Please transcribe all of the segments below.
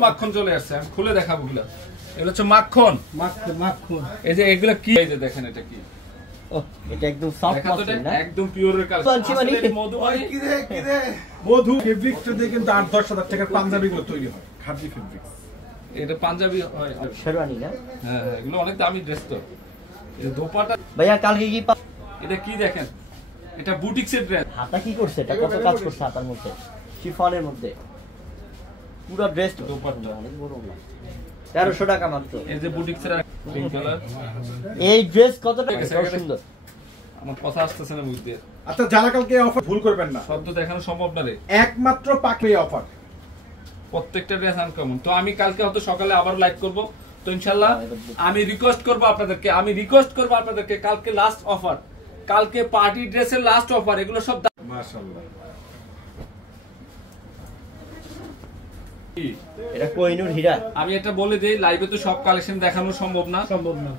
মাখন চলে আসছে, আমি খুলে দেখাবো গুলা। এগুলো হচ্ছে মাখন। মাখন এই যে এগুলো কি, এই যে দেখেন এটা কি। এটা একদম সফট মাখন না, একদম পিওরের কাজ। আসলে মধু কি রে মধু ফেব্রিক্স দিয়ে কিন্তু ৮-১০ হাজার টাকার পাঞ্জাবি গুলো তৈরি হয়, খাদি ফেব্রিক্স। এটা পাঞ্জাবি হয়, শেরওয়ানি না? হ্যাঁ এগুলো অনেক দামি ড্রেস তো। এই দোপাটা ভাইয়া কালকে কি এটা কি দেখেন, এটা বুটিক্সের ড্রেস। হাতা কি করছে, এটা কত কাজ করছে হাতার মধ্যে, শিফনের মধ্যে পুরো ড্রেস। দোপাট্টা অনেক বড় না, ১৩০০ টাকা মাত্র। এই যে বুটিক্সের পিঙ্ক কালার। এই ড্রেস কত টাকা? সুন্দর, আমার কথা আসতেছে না বুঝতে। আচ্ছা যারা কালকে অফার ভুল করবেন না, শব্দ দেখানো সম্ভব না রে, একমাত্র পাকলে অফার। প্রত্যেকটা ড্রেস আনকমন। তো আমি কালকে হয়তো সকালে আবার লাইভ করব। তো ইনশাআল্লাহ আমি রিকোয়েস্ট করব আপনাদেরকে, কালকে লাস্ট অফার, কালকে পার্টি ড্রেসের লাস্ট অফার। এগুলো সব মাশাআল্লাহ। এটা কোহিনূর হীরা। আমি এটা বলে দেই, লাইভে তো সব কালেকশন দেখানো সম্ভব না।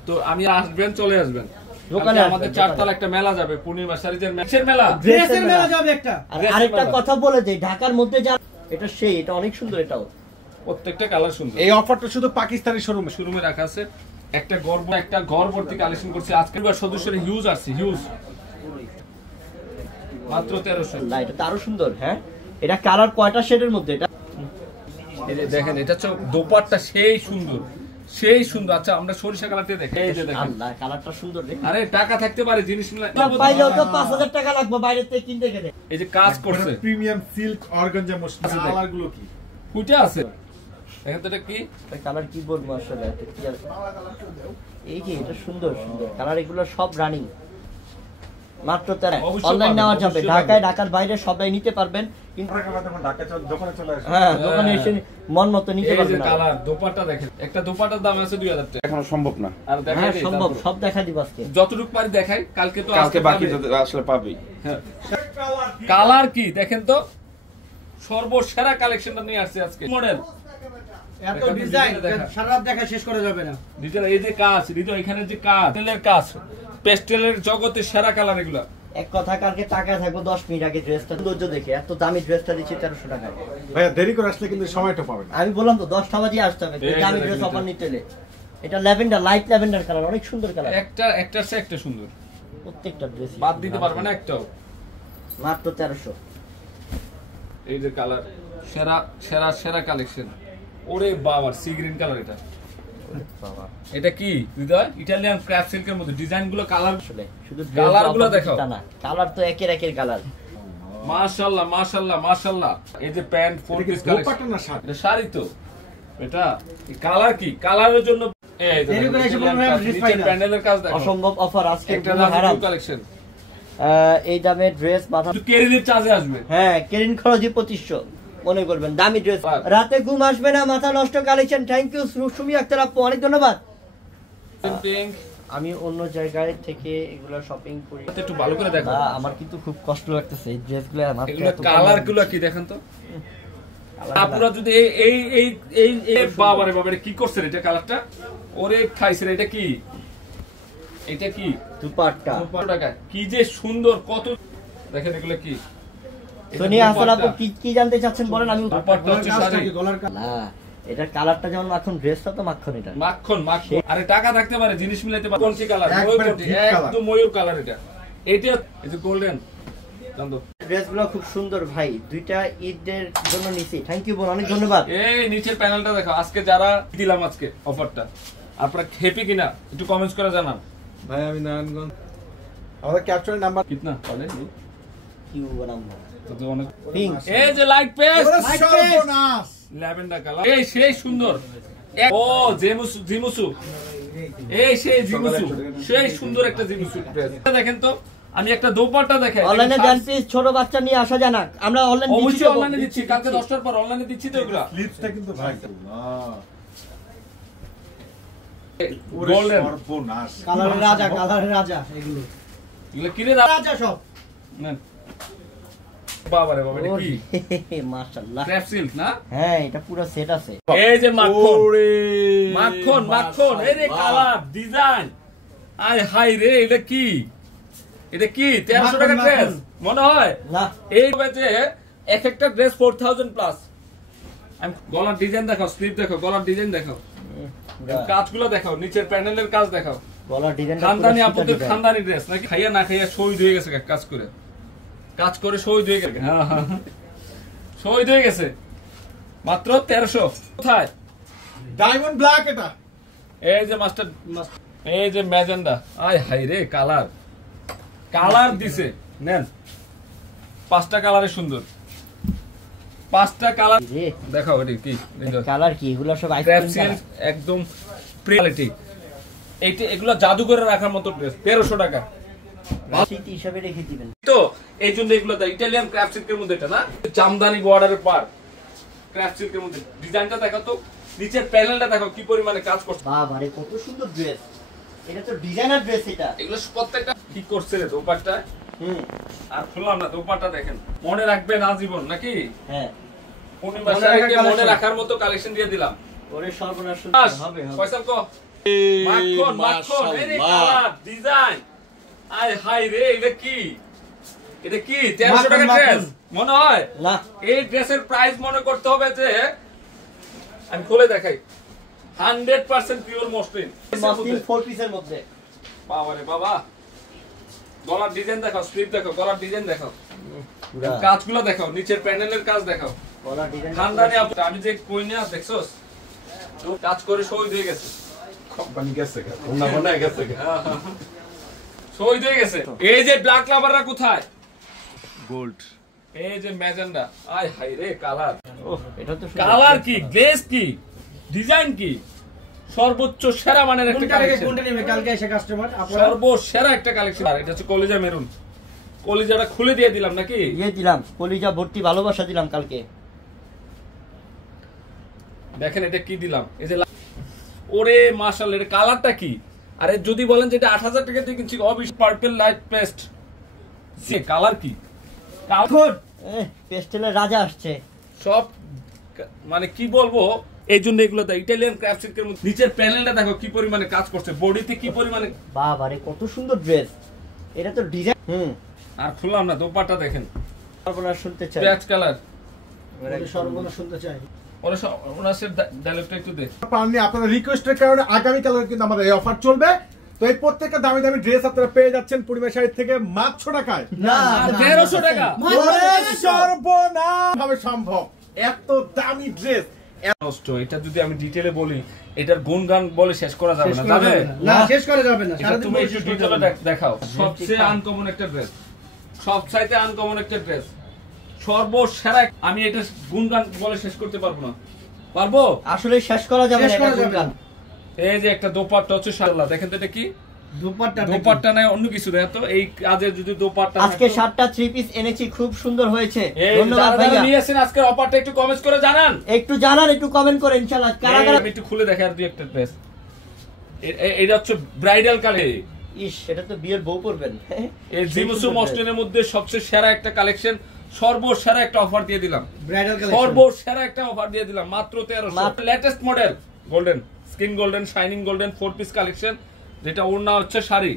তো আমি আসবেন, চলে আসবেন দোকানে। আমাদের ৪ তলা একটা মেলা যাবে, পূর্ণিমা শাড়িদের মেলা, ড্রেসের মেলা যাবে একটা। আরেকটা কথা বলে দেই, ঢাকার মধ্যে যা এটা সেই, এটা অনেক সুন্দর। এটাও প্রত্যেকটা কালার সুন্দর। এই অফারটা শুধু পাকিস্তানি শোরুমে রাখা আছে। একটা ঘর ভর্তি কালেকশন করছে আজকে। সদস্যের হিউজ আছে, হিউজ মাত্র ১৩০০। না এটা তো আরো সুন্দর। হ্যাঁ এটা কালার কয়টা শেডের মধ্যে? এটা এই যে দেখেন, এটা হচ্ছে দোপাট্টা, সেই সুন্দর, সেই সুন্দর। আচ্ছা আমরা সরিষা কালারটা দেখি। এই যে দেখেন, আল্লাহ কালারটা সুন্দর রে। আরে টাকা থাকতে পারে, জিনিস পাইলেও তো ৫০০০ টাকা লাগবে বাইরে থেকে কিনতে গেলে। এই যে কাজ করছে প্রিমিয়াম সিল্ক অর্গানজা মসলিন। কালারগুলো কি কুইটা আছে দেখেন তো, এটা কি কালার কি বলবো আসলে। এটা কি আর, এই যে এটা সুন্দর সুন্দর কালার, এগুলো সব রানিং। মাত্র ১৩। অনলাইন নেওয়া যাবে, ঢাকার বাইরে সবাই নিতে পারবেন। কিন্তু হ্যাঁ দোকানে এসে মন মতো নিতে পারবেন। কালার দোপাট্টা দেখেন, একটা দোপাট্টার দাম আছে ২০০০ টাকা। এখনো সম্ভব না, আর দেখাই দেই, সম্ভব সব দেখা দিব আজকে, যতটুকু পারি দেখাই। কালকে তো বাকি আসলে পাবি। কালার কি দেখেন তো, সর্বসেরা কালেকশনটা নিয়ে আসছে আজকে। মডেল এত ডিজাইন সারা রাত দেখা শেষ করা যাবে না। ডিটেইল, এই যে কাজ, এখানে যে কাজ, পেস্টেলের কাজ, পেস্টেলের জগতে সেরা কালার এগুলা। এক কথা কালকে টাকা থাকবো ১০ মিনিট আগে ড্রেসটা সৌন্দর্য দেখে। এত দামি ড্রেসটা দিচ্ছি ১৩০০ টাকায়। ভাইয়া দেরি করে আসলে কিন্তু সময়টা পাবেন। আমি বললাম তো ১০টা বাজে আসতে হবে দামি ড্রেস অফার নিতে হলে। এটা ল্যাভেন্ডার, লাইট ল্যাভেন্ডার কালার, অনেক সুন্দর কালার। একটার চেয়ে একটা সুন্দর, প্রত্যেকটা ড্রেস বাদ দিতে পারবে না একটাও। মাত্র ১৩০০। এই যে কালার, সেরা সেরা সেরা কালেকশন। ওরে বাবা, সি গ্রিন কালার। এটা কি হৃদয়, ইটালিয়ান ক্রাফট সিল্কের মধ্যে ডিজাইন গুলো, কালার আসলে শুধু কালারগুলো দেখাও। কালার তো একের কালার। মাশাআল্লাহ মাশাআল্লাহ মাশাআল্লাহ। এই যে প্যান্ট 4 পিস কালেকশন, এটা শাড়ি তো। এটা কালার কি, কালারের জন্য এই প্যান্ডেলের কাজ দেখো। অসম্ভব অফার আজকে, একটা হারাম কালেকশন। এই দামে ড্রেস মাথা কেরিনের চার্জে আসবে। হ্যাঁ কেরিন খরচই ২৫০০। মনে করবেন দামি ড্রেস, রাতে ঘুম আসবে না, মাথা নষ্ট collection. Thank you Sumi Akter আপু, অনেক ধন্যবাদ। আমি অন্য জায়গায় থেকে এগুলো শপিং করি, একটু ভালো করে দেখো। আমার কিন্তু খুব কষ্ট লাগতেছে এই ড্রেসগুলো। এগুলো কালারগুলো কি দেখেন তো। আপনারা যদি এই এই এই এই বাবারে বাবারে কি করছেন এটা, কালারটা ওরে খাইছেন। এটা কি, এটা কি দুপাট্টা টাকা, কি যে সুন্দর, কত দেখেন। এগুলো কি সোনিয়া হাসান আপু, কি জানতে চাচ্ছেন বলেন। আমি দুপাট্টা হচ্ছে শাড়ি। না এটা কালারটা যেমন মাখন, ড্রেসটা তো মাখন। এটা মাখন মাখন। আরে টাকা থাকতে পারে, জিনিস মিলাইতে পারে। কোন কি কালার? একদম ময়ূর কালার। এটা এই যে গোল্ডেন ড্রেসগুলো খুব সুন্দর ভাই, দুইটা ঈদের জন্য নিছি। থ্যাংক ইউ বোন, অনেক ধন্যবাদ। এই নিচের প্যানেলটা দেখো, আজকে যারা দিলাম আজকে অফারটা, আপনারা হ্যাপি কিনা একটু কমেন্টস করে জানান। ভাই আমি নারায়ণগঞ্জ, আমাদের ক্যাপচার নাম্বার কিতনা বলে কিউ নাম্বার তো অনেক পিঙ্ক। এই যে লাইট পেস্ট, সর্বনাশ ল্যাভেন্ডার কালার। এই সেই সুন্দর। ও জিমুসু, এই সেই জিমুসু, সেই সুন্দর একটা জিমুসু ড্রেস। দেখেন তো, আমি একটা দোপাট্টা দেখাই। অনলাইনে ডান পিস ছোট বাচ্চা নিয়ে আসা যায় না, আমরা অনলাইন দিচ্ছি। অবশ্যই অনলাইনে দিচ্ছি, কালকে 10টার পর অনলাইনে দিচ্ছি। তো এগুলা স্লিপসটা কিন্তু ভাই গোল্ডেন সর্বনাশ, কালারের রাজা এগুলো কি রে রাজা সব। নেন বাবারে বাবা, এটা কি মাশাআল্লাহ ক্রাফট সিল্ক না? হ্যাঁ এটা পুরো সেট আছে। এই যে মাখন মাখন মাখন, এই রে কালার ডিজাইন, আয় হাই রে। এটা কি, এটা কি ১৩০০ টাকা ড্রেস মনে হয় না? এই যে এক একটা ড্রেস 4000 প্লাস। গলার ডিজাইন দেখাও, স্লিপ দেখাও, গলার ডিজাইন দেখাও, কাজগুলো দেখাও, নিচের প্যানেলের কাজ দেখাও। গলার ডিজাইন খানদানি আপুদের খানদানি ড্রেস নাকি? খাইয়া না খাইয়া শহীদ হয়ে গেছে কাজ করে শহীদ হয়ে গেছে। শহীদ হয়ে গেছে মাত্র 1300। কোথায়? ডায়মন্ড ব্ল্যাক এটা। এই যে মাস্টার, এই যে ম্যাজেন্ডা, আয় হাই রে কালার দিছে। নেন 5টা কালারে সুন্দর, 5টা কালার দেখাও। এটা কি কালার? কি এগুলো সব আইসক্রিম কালার, একদম প্রিয়ালিটি। এইটা এগুলো জাদু করে রাখার মতো ড্রেস, 1300 টাকা স্মৃতি হিসাবে রেখে দিবেন। তো এই জন্য এগুলো ইটালিয়ান ক্রাফট সিল্কের মধ্যে, এটা না জামদানি বর্ডারের পার ক্রাফট সিল্কের মধ্যে। ডিজাইনটা দেখো তো, নিচের প্যানেলটা দেখো কি পরিমাণে কাজ করছে। বাবা রে কত সুন্দর ড্রেস, এটা তো ডিজাইনার ড্রেস। এটা এগুলো প্রত্যেকটা কি করছে রে দোপাট্টা। আর খুললাম না, দোপাট্টা দেখেন, মনে রাখবেন আজীবন নাকি? হ্যাঁ, পূর্ণিমা শাড়িকে মনে রাখার মতো কালেকশন দিয়ে দিলাম। ওরে সর্বনাশ হবে পয়সা কো মাখন এই কালার ডিজাইন, আয় হাই রে। এটা কি 1300 টাকা ড্রেস মনে হয় না? এই ড্রেসের প্রাইস মনে করতে হবে যে, আমি খুলে দেখাই, 100% পিওর মসলিন, মসলিন 4 পিসের মধ্যে। বাবা রে বাবা, গলার ডিজাইন দেখাও, স্লিপ দেখাও, গলার ডিজাইন দেখাও, কাজগুলো দেখাও, নিচের প্যানেলের কাজ দেখাও। গলার ডিজাইন খানদানি আমি যে কই না দেখছস, তো কাজ করে শহীদ হয়ে গেছে, কোম্পানি গেছে না মনে গেছে। শহীদ হয়ে গেছে। এই যে ব্ল্যাক লাভাররা কোথায়? গোল্ড। এই যে ম্যাজেন্ডা, আয় হাই রে কালার, এটা তো কালার কি, গ্লেজ কি, ডিজাইন কি, সর্বোচ্চ সেরা মানের একটা কালেকশন, কোনটা নেবে কালকে এসে কাস্টমার আপনারা? সর্বসেরা একটা কালেকশন। আর এটা হচ্ছে কলিজা মেরুন, কলিজাটা খুলে দিয়ে দিলাম নাকি? দিয়ে দিলাম, কলিজা ভর্তি ভালোবাসা দিলাম কালকে। দেখেন এটা কি দিলাম, এই যে ওরে মাশাআল্লাহ, এর কালারটা কি? আরে যদি বলেন যে এটা 8000 টাকা দিয়ে কিনছি, অবিশ পার্পল লাইট পেস্ট, সে কালার কি, কালার পেস্টেলের রাজা আসছে সব, মানে কি বলবো। এই জন্য এগুলো ইটালিয়ান ক্রাফট সিল্কের মধ্যে। নিচের প্যানেলটা দেখো কি পরিমাণে কাজ করছে, বডিতে কি পরিমাণে। বাবা রে কত সুন্দর ড্রেস, এটা তো ডিজাইন। আর খুললাম না, দোপাট্টা দেখেন, সর্বনাশ শুনতে চাই, পেঁয়াজ কালার। সর্বনাশ শুনতে চাই। ওনার ডায়লগটা একটু দে। পাননি আপনাদের রিকোয়েস্টের কারণে আগামীকাল কিন্তু আমাদের এই অফার চলবে। তো এই প্রত্যেকটা দামি দামি ড্রেস আপনারা পেয়ে যাচ্ছেন পূর্ণিমা শাড়ি থেকে মাত্র টাকায়। না 1300 টাকা সর্বনাশ ভাবে সম্ভব, এত দামি ড্রেস। এটা যদি আমি ডিটেইলে বলি, এটার গুণগান বলে শেষ করা যাবে না, যাবে না, শেষ করা যাবে না। এটা তুমি একটু ডিটেইলে দেখাও। সবচেয়ে আনকমন একটা ড্রেস, সবচাইতে আনকমন একটা ড্রেস, সর্বসেরা। আমি এটা গুণগান বলে শেষ করতে পারবো না, পারবো আসলে শেষ করা যাবে না। এই যে একটা দোপাট্টা হচ্ছে শাল্লা, দেখেন তো এটা কি দোপাট্টা নাই অন্য কিছু। দেখো তো এই কাজে যদি দোপাট্টা। আজকে 7টা 3 পিস এনেছি, খুব সুন্দর হয়েছে, এই ধন্যবাদ ভাইয়া। নিয়েছেন আজকের অফারটা একটু কমেন্ট করে জানান, একটু কমেন্ট করে ইনশাআল্লাহ। কারা আমি একটু খুলে দেখাই আর দুই একটা ড্রেস। এটা হচ্ছে ব্রাইডাল কালে, ইস এটা তো বিয়ের বউ পরবেন। এই জিমসু মসলিনের মধ্যে সবচেয়ে সেরা একটা কালেকশন, সর্বসেরা একটা অফার দিয়ে দিলাম, ব্রাইডাল কালেকশন সর্বসেরা একটা অফার দিয়ে দিলাম মাত্র 1300। Latest model golden, skin golden, shining golden 4 piece collection, যেটা ওড়না হচ্ছে শাড়ি,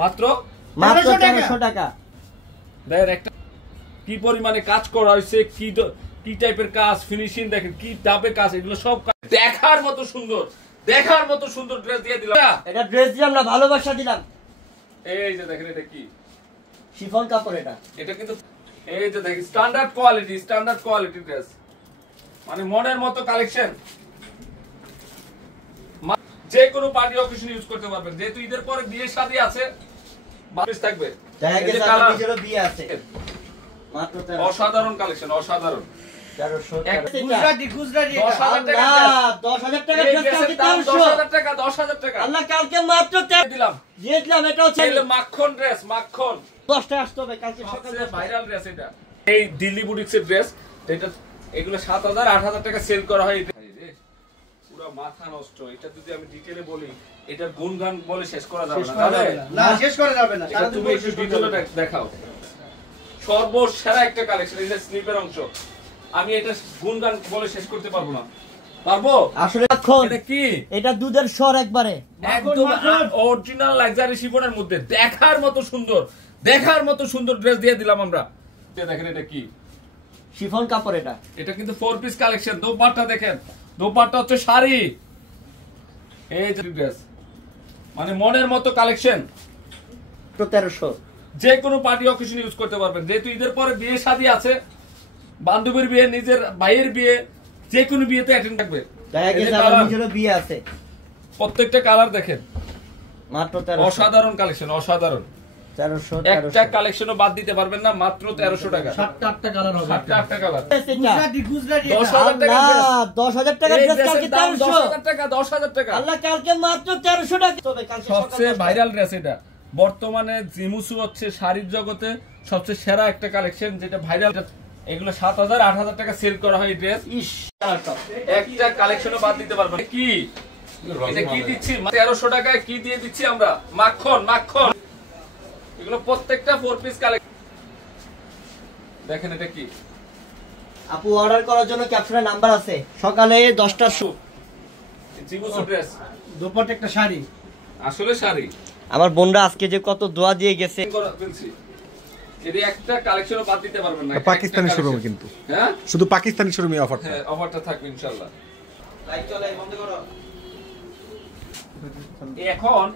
মাত্র 1300 টাকা। দেখেন একটা কি পরিমাণে কাজ করা হয়েছে, কি টাইপের কাজ, ফিনিশিং দেখেন কি টাইপের কাজ, এগুলো সব দেখার মতো সুন্দর, দেখার মতো সুন্দর ড্রেস দিয়ে দিলাম। এটা ড্রেস দিলাম না, ভালোবাসা দিলাম। এই যে দেখেন এটা কি শিফন কাপড়, এটা কিন্তু এই যে দেখেন স্ট্যান্ডার্ড কোয়ালিটি ড্রেস, মানে মনের মতো কালেকশন, যে কোনো পার্টি অকেশন ইউজ করতে পারবেন। যেহেতু ঈদের পরে বিয়ে শাদী আছে, বাতিস থাকবে, বিয়ে আছে। অসাধারণ কালেকশন, অসাধারণ। 10,000 টাকা। আল্লাহ কালকে মাত্র দিলাম দিয়ে দিলাম। এটা হচ্ছে মাখন ড্রেস, মাখন 10টায় আসতে হবে কালকে সকালে। ভাইরাল ড্রেস এটা, এই দিল্লি বুটিক্সের ড্রেস। এটা এগুলো 7,000 8,000 টাকা সেল করা হয়। পুরো মাথা নষ্ট। এটা যদি আমি ডিটেইলে বলি, এটার গুণগান বলে শেষ করা যাবে না, শেষ করা যাবে না। এটা তুমি একটু ডিটেইলে দেখাও। সর্বসেরা একটা কালেকশন, এই যে স্লিপের অংশ, আমি এটা গুণগান বলে শেষ করতে পারবো না, পারবো আসলে এটা কি, এটা দুধের স্বর একবারে, একদম অরিজিনাল লাক্সারি শিফনের মধ্যে দেখার মতো সুন্দর, দেখার মতো সুন্দর ড্রেস দিয়ে দিলাম আমরা। দেখেন এটা কি শিফন কাপড় এটা। এটা কিন্তু 4 পিস কালেকশন। দোপাট্টা দেখেন, দোপাট্টা হচ্ছে শাড়ি। এই যে ড্রেস মানে মনের মতো কালেকশন। 1300 যে কোনো পার্টি অকেশন ইউজ করতে পারবেন। যেহেতু ঈদের পরে বিয়ে শাদী আছে, বান্ধবীর বিয়ে, নিজের ভাইয়ের বিয়ে, যে কোনো বিয়েতে অ্যাটেন্ড থাকবে। দেখা গেছে আমার নিজেরও বিয়ে আছে। প্রত্যেকটা কালার দেখেন, মাত্র 1300। অসাধারণ কালেকশন, অসাধারণ। 1300 একটা কালেকশনও বাদ দিতে পারবেন না, মাত্র 1300 টাকা। 7-8টা কালার হবে। 7-8টা কালার। গুজরাটি 10,000 টাকা ড্রেস। 10,000 টাকা ড্রেস কালকে 1300। 10,000 টাকা, 10,000 টাকা। আল্লাহ কালকে মাত্র 1300 টাকা। তবে কালকে সবচেয়ে ভাইরাল ড্রেস এটা। বর্তমানে জিমুসু হচ্ছে শাড়ির জগতে সবচেয়ে সেরা একটা কালেকশন, যেটা ভাইরাল। এগুলো 7,000 8,000 টাকা সেল করা হয় এই ড্রেস। ইস একটা কালেকশনও বাদ দিতে পারবেন না। কি এটা কি দিচ্ছি 1300 টাকায়? কি দিয়ে দিচ্ছি আমরা? মাখন, মাখন। এগুলো প্রত্যেকটা 4 পিস কালেকশন। দেখেন এটা কি। আপু অর্ডার করার জন্য ক্যাপশনে নাম্বার আছে। সকালে 10টার শু। জিমুসু ড্রেস, দুপাট্টা একটা শাড়ি। আসলে শাড়ি। আমার বোনরা আজকে যে কত দোয়া দিয়ে গেছে। যদি একটা কালেকশনও বাদ দিতে পারবেন না। পাকিস্তানি শোরুম কিন্তু, হ্যাঁ শুধু পাকিস্তানি শোরুমে অফার। হ্যাঁ, অফারটা থাকবে ইনশাআল্লাহ।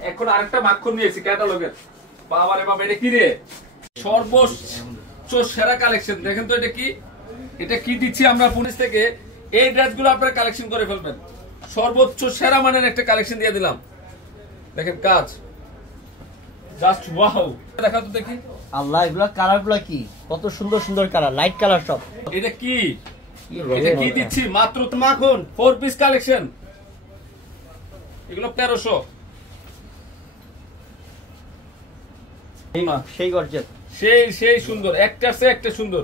এখন আরেকটা মাখন নিয়েছি ক্যাটালগের। বাবারে বাবা, এটা কি রে? সর্বোচ্চ সেরা কালেকশন। দেখেন তো এটা কি। এটা কি দিচ্ছি আমরা পুলিশ থেকে। এই ড্রেসগুলো আপনারা কালেকশন করে ফেলবেন। সর্বোচ্চ সেরা মানের একটা কালেকশন দিয়ে দিলাম। দেখেন কাজ, জাস্ট ওয়াও। দেখা তো দেখি। আল্লাহ, এগুলা কালার গুলা কি কত সুন্দর সুন্দর কালার, লাইট কালার সব। এটা কি, এটা কি দিচ্ছি? মাত্র মাখন 4 পিস কালেকশন। এগুলো 1300। সেই গর্জেস, সেই সুন্দর, একটার চেয়ে একটা সুন্দর।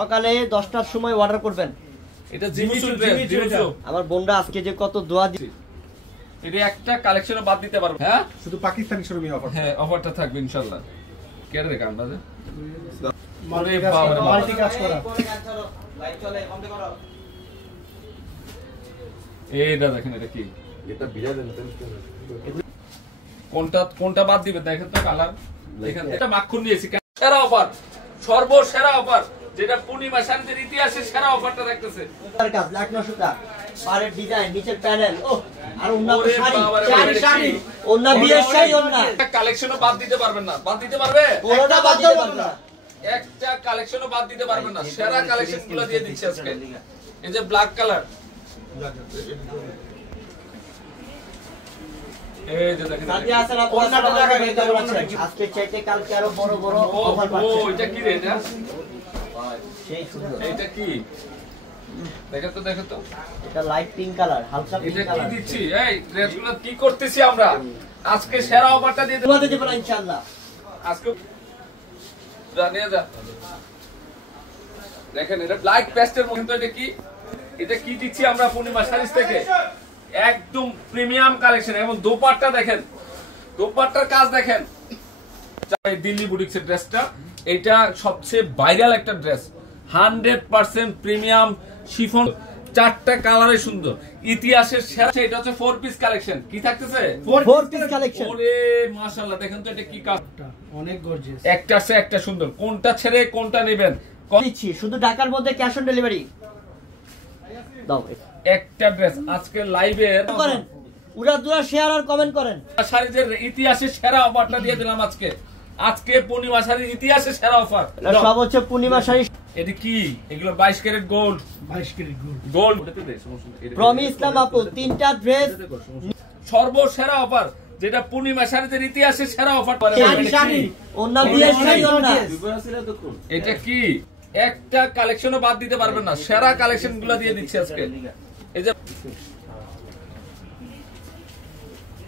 সকালে 10টার সময় অর্ডার করবেন। এটা জিমিচু ড্রেস, জিমিচু। আমার বোনরা আজকে যে কত দোয়া দিয়ে। এটা একটা কালেকশনও বাদ দিতে পারবে। হ্যাঁ, শুধু পাকিস্তানি শোরুমে অফার। হ্যাঁ, অফারটা থাকবে ইনশাআল্লাহ। কেটে রে গান বাজে। মাল্টি কাজ করা। এইটা দেখেন, এটা কি। কোনটা বাদ দিবে দেখেন তো কালার। দেখেন এটা মাখন নিয়েছি। সেরা অফার, সর্বসেরা অফার, যেটা পূর্ণিমা শান্তির ইতিহাসে সেরা অফারটা দেখতেছে। কাজ লাকনা সুতা, পাড়ের ডিজাইন, নিচের প্যানেল। ও আর ওন্না তো ওরে শাড়ি, বাবারে শাড়ি বাবা, শাড়ি, ওন্না বিয়ের শাড়ি ওন্না। একটা কালেকশনও বাদ দিতে পারবেন না। বাদ দিতে পারবে? কোনটা বাদ দিতে পারবে না। একটা কালেকশনও বাদ দিতে পারবেন না। সেরা কালেকশনগুলো দিয়ে দিচ্ছি আজকে। এই যে ব্ল্যাক কালার, এই যে দেখেন। সাথে আছে না ওন্নাটা দেখা দেখতে পাচ্ছেন। আজকে চাইতে কালকে আরো বড় বড় অফার ও পাচ্ছেন। এটা কি রে? এটা সেই সুন্দর। এটা কি? দেখেন তো, দেখেন তো। এটা লাইট পিঙ্ক কালার, হালকা পিঙ্ক এটা কি কালার। দিচ্ছি? এই ড্রেসগুলো কি করতেছি আমরা? আজকে সেরা অফারটা দিয়ে দেব। তোমাদের দেব না ইনশাআল্লাহ। আজকে জানিয়ে যা। দেখেন এটা ব্ল্যাক পেস্টের মধ্যে। তো এটা কি, এটা কি দিচ্ছি আমরা পূর্ণিমা শাড়িজ থেকে? একদম প্রিমিয়াম কালেকশন। এবং দোপাট্টা দেখেন, দোপাট্টার কাজ দেখেন। দিল্লি বুটিক্সের ড্রেসটা, এটা সবচেয়ে ভাইরাল একটা ড্রেস। 100% প্রিমিয়াম শিফন, 4টা কালারে সুন্দর, ইতিহাসের সেরা। এটা হচ্ছে 4 পিস কালেকশন। কি থাকতেছে? 4 পিস কালেকশন। ওরে মাশাআল্লাহ, দেখেন তো এটা কি কাজ। অনেক গর্জিয়াস। একটার চেয়ে একটা সুন্দর। কোনটা ছেড়ে কোনটা নেবেন? দিচ্ছি শুধু ঢাকার মধ্যে ক্যাশ অন ডেলিভারি দাও। একটা ড্রেস আজকে লাইভে করেন, উড়াদুরা শেয়ার আর কমেন্ট করেন। শাড়ির ইতিহাসে সেরা অফারটা দিয়ে দিলাম আজকে। আজকে পূর্ণিমা শাড়ির ইতিহাসে সেরা অফার। এটা সব হচ্ছে পূর্ণিমা শাড়ি। এটা কি? এগুলো 22 carat gold. 22 carat gold. Gold. Promi Islam আপু 3টা ড্রেস, সর্বসেরা অফার, যেটা পূর্ণিমা শাড়ির ইতিহাসে সেরা অফার। শাড়ি ওন্না বিয়ের শাড়ি ওন্না। এটা কি? একটা কালেকশনও বাদ দিতে পারবেন না। সেরা কালেকশন গুলো দিয়ে দিচ্ছি আজকে। এই যে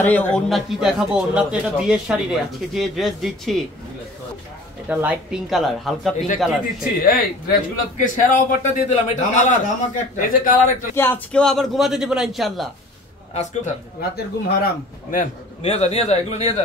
আরে ওন্না কি দেখাবো, ওন্না তো এটা বিয়ের শাড়ি রে। আজকে যে ড্রেস দিচ্ছি এটা লাইট পিঙ্ক কালার, হালকা পিঙ্ক এটা কি কালার দিচ্ছি? এই ড্রেসগুলোকে সেরা অফারটা দিয়ে দিলাম। এটা ধামাকা, কালার, ধামাকা একটা। এই যে কালার একটা। আজকেও আবার ঘুমাতে দেব না ইনশাআল্লাহ। আজকেও থাক। রাতের ঘুম হারাম। নেন, নিয়ে যা, নিয়ে যা, এগুলো নিয়ে যা।